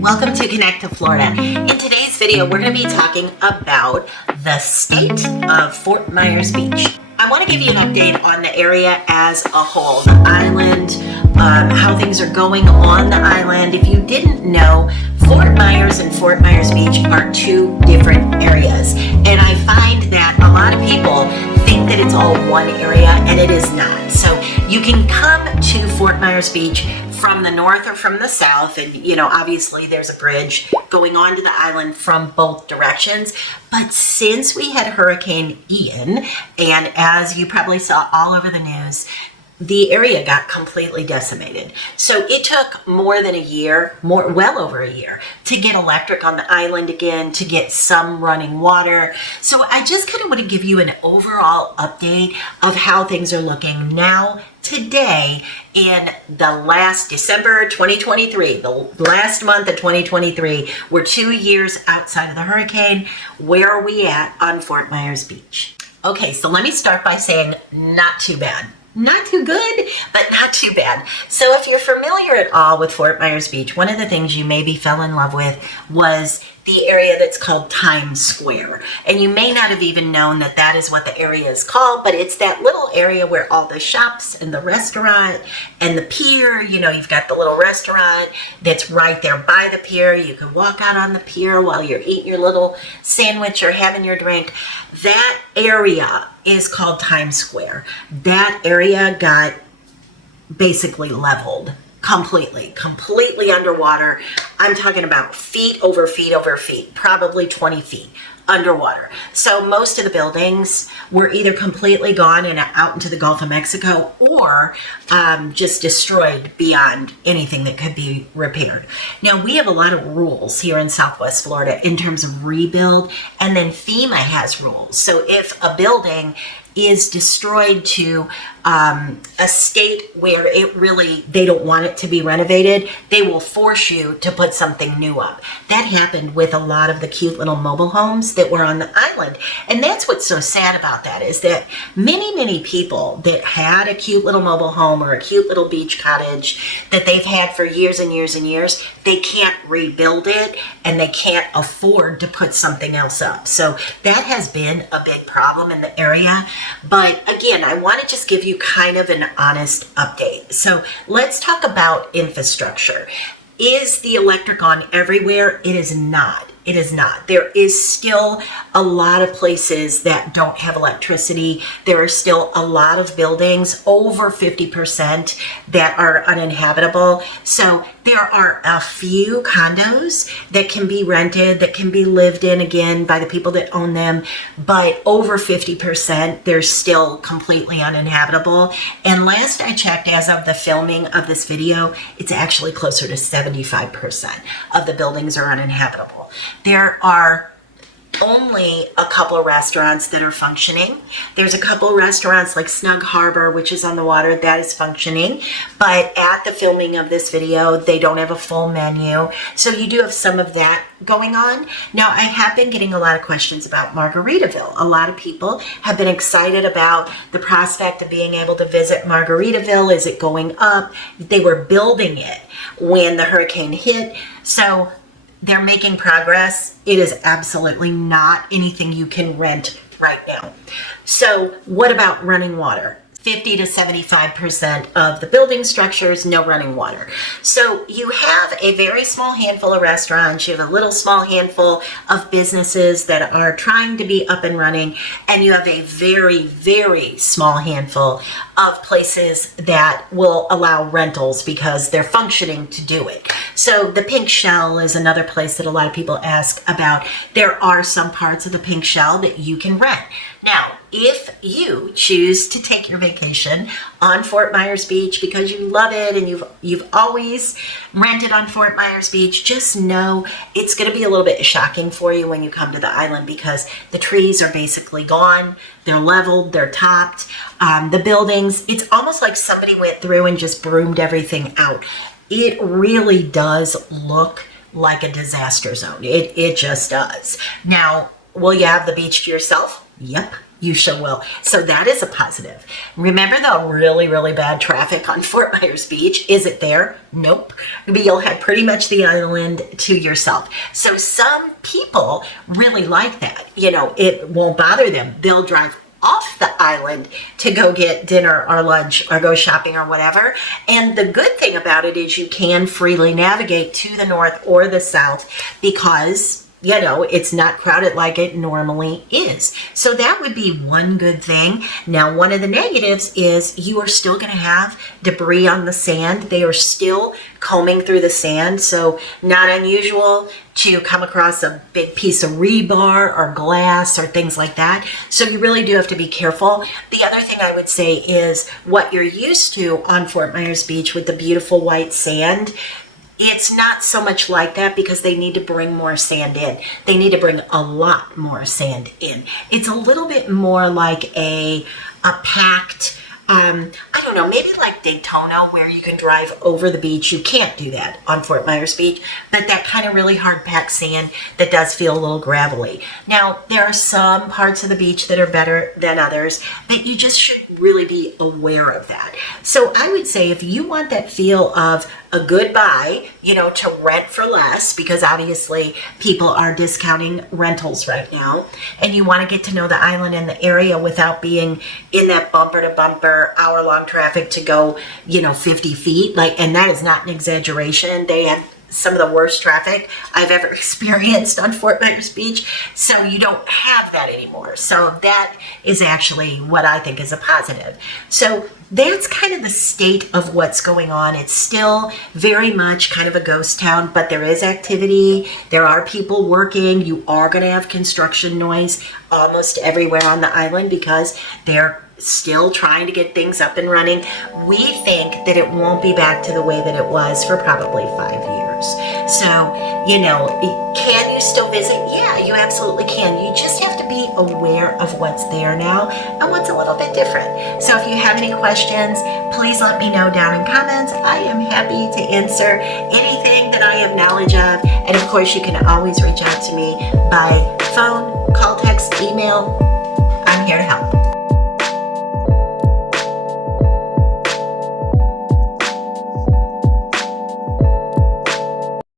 everyone, welcome to Connect to Florida. In today's video, we're going to be talking about the state of Fort Myers Beach. I want to give you an update on the area as a whole, the island, how things are going on the island. If you didn't know, Fort Myers and Fort Myers Beach are two different areas, and I find that a lot of people think that it's all one area, and it is not. So you can come to Fort Myers Beach from the north or from the south, and obviously there's a bridge going onto the island from both directions. But since we had Hurricane Ian, and as you probably saw all over the news, the area got completely decimated. So it took more than a year, well over a year, to get electric on the island again, to get some running water. So I just kind of want to give you an overall update of how things are looking now, today, in the last December 2023, the last month of 2023. We're 2 years outside of the hurricane. Where are we at on Fort Myers Beach? Okay, so let me start by saying not too bad. Not too good, but not too bad. So if you're familiar at all with Fort Myers Beach, one of the things you maybe fell in love with was the area that's called Times Square. And you may not have even known that that is what the area is called, but it's that little area where all the shops and the restaurant and the pier, you've got the little restaurant that's right there by the pier. You can walk out on the pier while you're eating your little sandwich or having your drink. That area is called Times Square. That area got basically leveled. Completely underwater. I'm talking about feet over feet over feet, probably 20 feet underwater. So most of the buildings were either completely gone and out into the Gulf of Mexico, or just destroyed beyond anything that could be repaired. Now, we have a lot of rules here in Southwest Florida in terms of rebuild, and then FEMA has rules. So if a building is destroyed to a state where they don't want it to be renovated, they will force you to put something new up. That happened with a lot of the cute little mobile homes that were on the island. And that's what's so sad about that, is that many people that had a cute little mobile home or a cute little beach cottage that they've had for years and years and years, they can't rebuild it and they can't afford to put something else up. So that has been a big problem in the area. But again, I want to just give you kind of an honest update. So let's talk about infrastructure. Is the electric on everywhere? It is not. It is not. There is still a lot of places that don't have electricity. There are still a lot of buildings, over 50%, that are uninhabitable. So there are a few condos that can be rented, that can be lived in again by the people that own them, but over 50%, they're still completely uninhabitable. And last I checked, as of the filming of this video, it's actually closer to 75% of the buildings are uninhabitable. There are only a couple of restaurants that are functioning. There's a couple of restaurants like Snug Harbor, which is on the water, that is functioning. But at the filming of this video, they don't have a full menu. So you do have some of that going on. Now, I have been getting a lot of questions about Margaritaville. A lot of people have been excited about the prospect of being able to visit Margaritaville. Is it going up? They were building it when the hurricane hit. So they're making progress. It is absolutely not anything you can rent right now. So what about running water? 50 to 75% of the building structures, no running water. So you have a very small handful of restaurants, you have a little small handful of businesses that are trying to be up and running, and you have a very small handful of places that will allow rentals because they're functioning to do it. So the Pink Shell is another place that a lot of people ask about. There are some parts of the Pink Shell that you can rent. Now, if you choose to take your vacation on Fort Myers Beach because you love it and you've always rented on Fort Myers Beach, just know it's going to be a little bit shocking for you when you come to the island, because the trees are basically gone. They're leveled, they're topped. The buildings, it's almost like somebody went through and just broomed everything out. It really does look like a disaster zone. It just does. Now, will you have the beach to yourself? Yep, you sure will. So that is a positive. Remember the really, really bad traffic on Fort Myers Beach? Is it there? Nope. But you'll have pretty much the island to yourself. So some people really like that. You know, it won't bother them. They'll drive off the island to go get dinner or lunch or go shopping or whatever. And the good thing about it is you can freely navigate to the north or the south because, you know, it's not crowded like it normally is. So that would be one good thing. Now, one of the negatives is you are still going to have debris on the sand. They are still combing through the sand. So not unusual to come across a big piece of rebar or glass or things like that. So you really do have to be careful. The other thing I would say is what you're used to on Fort Myers Beach with the beautiful white sand, it's not so much like that because they need to bring more sand in. They need to bring a lot more sand in. It's a little bit more like a packed, I don't know, maybe like Daytona where you can drive over the beach. You can't do that on Fort Myers Beach, but that kind of really hard packed sand that does feel a little gravelly. Now, there are some parts of the beach that are better than others, but you just should really be aware of that. So I would say if you want that feel of a good buy, you know, to rent for less, because obviously people are discounting rentals right now, and you want to get to know the island and the area without being in that bumper to bumper hour-long traffic to go, you know, 50 feet. Like, and that is not an exaggeration. They have some of the worst traffic I've ever experienced on Fort Myers Beach. So you don't have that anymore. So that is actually what I think is a positive. So that's kind of the state of what's going on. It's still very much kind of a ghost town, but there is activity. There are people working. You are going to have construction noise almost everywhere on the island because they're still trying to get things up and running. We think that it won't be back to the way that it was for probably 5 years. So, you know, can you still visit? Yeah, you absolutely can. You just have to be aware of what's there now and what's a little bit different. So if you have any questions, please let me know down in comments. I am happy to answer anything that I have knowledge of. And of course, you can always reach out to me by phone, call, text, email. I'm here to help.